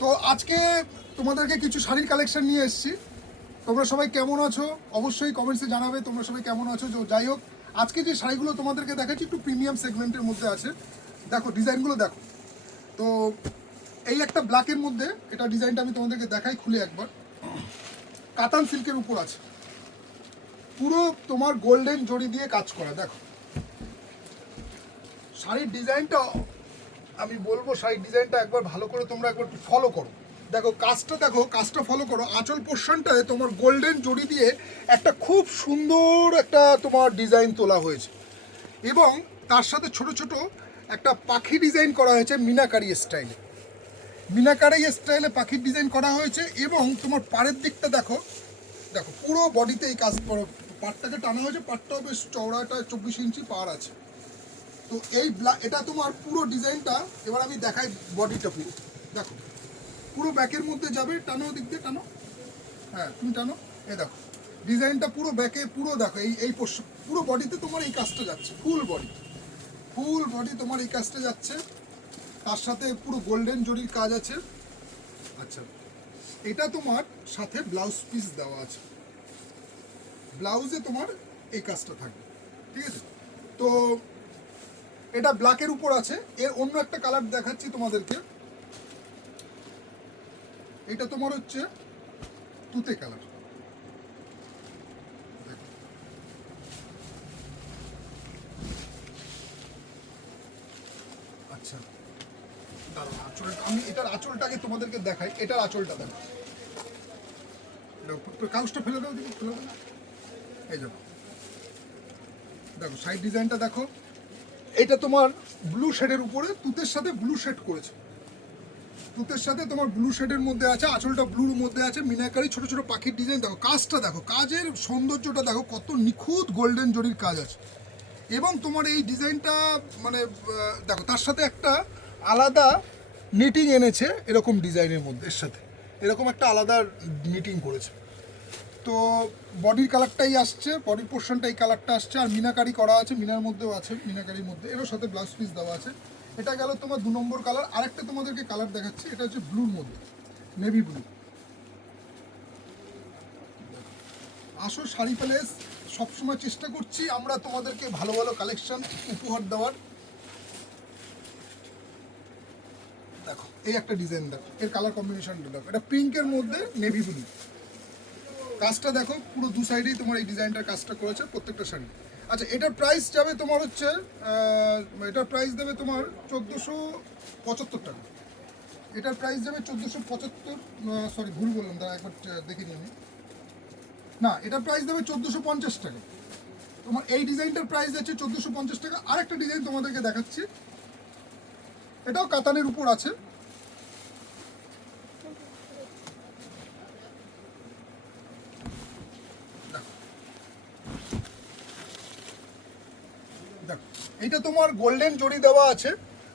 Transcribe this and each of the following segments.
তো আজকে তোমাদেরকে কিছু শাড়ির কালেকশন নিয়ে এসেছি। তোমরা সবাই কেমন আছো? অবশ্যই কমেন্টসে জানাবে তোমরা সবাই কেমন আছো। যাই হোক, আজকে যে শাড়িগুলো তোমাদেরকে দেখাচ্ছি একটু প্রিমিয়াম সেগমেন্টের মধ্যে আছে। দেখো, ডিজাইনগুলো দেখো। তো এই একটা ব্ল্যাকের মধ্যে এটা ডিজাইনটা আমি তোমাদেরকে দেখাই খুলে একবার। কাতান সিল্কের উপর আছে। পুরো তোমার গোল্ডেন জড়ি দিয়ে কাজ করা, দেখো। শাড়ির ডিজাইনটা আমি বলব শাড়ির ডিজাইনটা একবার ভালো করে তোমরা একবার ফলো করো। দেখো, কাজটা দেখো, কাজটা ফলো করো। আঁচল পোর্শনটায় তোমার গোল্ডেন জড়ি দিয়ে একটা খুব সুন্দর একটা তোমার ডিজাইন তোলা হয়েছে। এবং তার সাথে ছোট ছোট একটা পাখি ডিজাইন করা হয়েছে মিনাকারি স্টাইলে মিনাকারি স্টাইলে পাখির ডিজাইন করা হয়েছে এবং তোমার পাড়ের দিকটা দেখো দেখো, পুরো বডিতে এই কাজ পাড়টাকে টানা হয়েছে, পাড়টাও বেশ চওড়াটা চব্বিশ ইঞ্চি পাড় আছে। তো এই এটা তোমার পুরো ডিজাইনটা, এবার আমি দেখাই বডিটা পুরো। দেখো, পুরো ব্যাকের মধ্যে যাবে, টানো দিক দিয়ে, টানো। হ্যাঁ তুমি টানো এ দেখো। ডিজাইনটা পুরো ব্যাকে পুরো দেখো, এই এই পুরো বডিতে তোমার এই কাজটা যাচ্ছে ফুল বডি ফুল বডি তোমার এই কাজটা যাচ্ছে। তার সাথে পুরো গোল্ডেন জরির কাজ আছে। আচ্ছা এটা তোমার সাথে ব্লাউজ পিস দেওয়া আছে। ব্লাউজে তোমার এই কাজটা থাকবে, ঠিক আছে? তো এটা ব্ল্যাকের উপর আছে। এর অন্য একটা কালার দেখাচ্ছি তোমাদেরকে। এটা তোমার হচ্ছে তুতে কালার। আচ্ছা দাঁড়াও আঁচল আমি এটার আঁচলটাকে তোমাদেরকে দেখাই। এটার আঁচলটা দেখো। দেখো, কাগজটা ফেলে দাও দিকে ফেলে দাও এই দেখো দেখো সাইড ডিজাইনটা দেখো। এটা তোমার ব্লু শেডের উপরে তুতের সাথে ব্লু শেড করেছে। তুতের সাথে তোমার ব্লু শেডের মধ্যে আছে, আঁচলটা ব্লুর মধ্যে আছে, মিনাকারি, ছোট ছোট পাখির ডিজাইন দেখো, কাজটা দেখো, কাজের সৌন্দর্যটা দেখো, কত নিখুঁত গোল্ডেন জরির কাজ আছে। এবং তোমার এই ডিজাইনটা মানে দেখো, তার সাথে একটা আলাদা নিটিং এনেছে এরকম ডিজাইনের মধ্যে, এর সাথে। এরকম একটা আলাদা নিটিং করেছে। তো বডির কালারটাই আসছে বডির পোর্শনটা এই কালারটা আসছে, আর মিনাকারি করা আছে, মিনার মধ্যেও আছে, মিনাকারির মধ্যে। এরও সাথে ব্লাউজ পিস দেওয়া আছে। এটা গেল তোমার দু নম্বর কালার আরেকটা তোমাদেরকে কালার দেখাচ্ছি, এটা হচ্ছে ব্লুর মধ্যে নেভি ব্লু আসো শাড়ি প্যালেস সবসময় চেষ্টা করছি আমরা তোমাদেরকে ভালো ভালো কালেকশন উপহার দেওয়ার। দেখো, এই একটা ডিজাইন দেখো, এর কালার কম্বিনেশনটা দেখো। এটা পিঙ্কের মধ্যে নেভি ব্লু কাজটা দেখো, পুরো দু সাইডেই তোমার এই ডিজাইনটার কাজটা করেছে প্রত্যেকটা শাড়ি। আচ্ছা এটার প্রাইস যাবে তোমার হচ্ছে এটার প্রাইস দেবে তোমার চোদ্দোশো পঁচাত্তর টাকা। এটার প্রাইস যাবে চোদ্দোশো পঁচাত্তর সরি ভুল বললাম, দাঁড়া একবার দেখে নিই আমি। না, এটার প্রাইস দেবে চোদ্দোশো পঞ্চাশ টাকা। তোমার এই ডিজাইনটার প্রাইস আছে চোদ্দোশো পঞ্চাশ টাকা। আরেকটা ডিজাইন তোমাদেরকে দেখাচ্ছি। এটাও কাতানের উপর আছে। এইটা তোমার গোল্ডেন জড়ি দেওয়া আছে।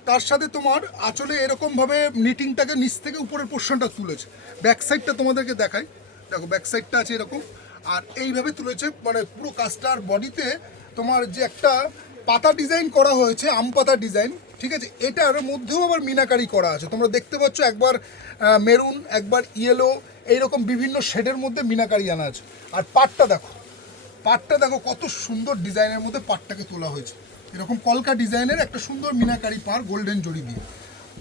তার সাথে তোমার আঁচলে এরকমভাবে নিটিংটাকে নিচ থেকে উপরের পোর্শনটা তুলেছে। ব্যাক সাইডটা তোমাদেরকে দেখাই। দেখো ব্যাক সাইডটা আছে এরকম। আর এইভাবে তুলেছে মানে পুরো কাজটার বডিতে তোমার যে একটা পাতা ডিজাইন করা হয়েছে, আম পাতা ডিজাইন ঠিক আছে? এটার মধ্যেও আবার মিনাকারি করা আছে। তোমরা দেখতে পাচ্ছ একবার মেরুন একবার ইয়েলো এইরকম বিভিন্ন শেডের মধ্যে মিনাকারি আনা আছে। আর পাটটা দেখো পাটটা দেখো কত সুন্দর ডিজাইনের মধ্যে পাটটাকে তোলা হয়েছে। এরকম কলকা ডিজাইনের একটা সুন্দর মিনাকারি পার গোল্ডেন জড়ি দিয়ে।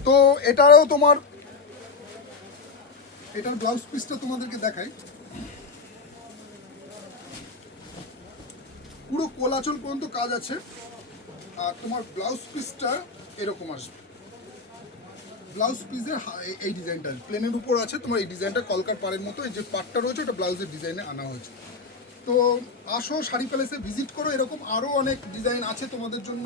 তো এটারও তোমার, এটার ব্লাউজ পিসটা তোমাদেরকে দেখাই। পুরো কোলাচল পর্যন্ত কাজ আছে। আর তোমার ব্লাউজ পিসটা এরকম আসবে। ব্লাউজ পিসের এই ডিজাইনটা প্লেনের উপর আছে। তোমার এই ডিজাইনটা কলকার পাড়ের মতো, এই যে পাটটা রয়েছে, ওটা ব্লাউজের ডিজাইনে আনা হয়েছে। তো আসো শাড়ি প্যালেসে ভিজিট করো, এরকম আরও অনেক ডিজাইন আছে তোমাদের জন্য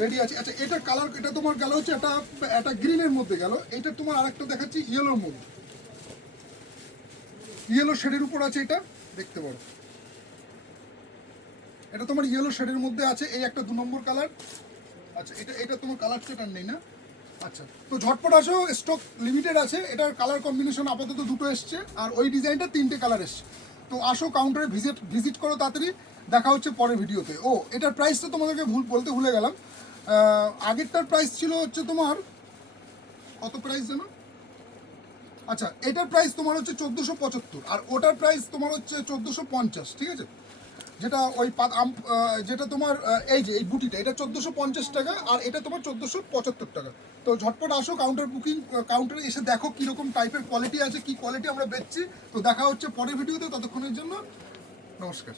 রেডি আছে। আচ্ছা এটার কালার এটা তোমার গেল হচ্ছে একটা একটা গ্রিনের মধ্যে গেল, এটা তোমার আরেকটা দেখাচ্ছি ইয়েলোর মধ্যে ইয়েলো শেডের উপর আছে এটা, দেখতে পারো। এটা তোমার ইয়েলো শেডের মধ্যে আছে, এই একটা দু নম্বর কালার আচ্ছা এটা এটা তোমার কালার সেটার নেই না? আচ্ছা তো ঝটপট আসো স্টক লিমিটেড আছে, এটার কালার কম্বিনেশন আপাতত দুটো এসছে, আর ওই ডিজাইনটা তিনটে কালার এসছে। তো আসো কাউন্টারে ভিজিট ভিজিট করো তাড়াতাড়ি, দেখা হচ্ছে পরের ভিডিওতে। ও, এটার প্রাইসটা তোমাদেরকে ভুল বলতে ভুলে গেলাম। আগেরটার প্রাইস ছিল হচ্ছে তোমার, কত প্রাইস জানো? আচ্ছা এটার প্রাইস তোমার হচ্ছে চোদ্দোশো পঁচাত্তর, আর ওটার প্রাইস তোমার হচ্ছে চোদ্দোশো পঞ্চাশ, ঠিক আছে? যেটা ওই আম- যেটা তোমার এই যে, এই বুটিটা এটা চোদ্দোশো পঞ্চাশ টাকা আর এটা তোমার চোদ্দোশো পঁচাত্তর টাকা। তো ঝটপট আসো কাউন্টার বুকিং কাউন্টারে এসে দেখো কীরকম টাইপের কোয়ালিটি আছে, কি কোয়ালিটি আমরা বেচছি। তো দেখা হচ্ছে পরের ভিডিওতে ততক্ষণের জন্য, নমস্কার।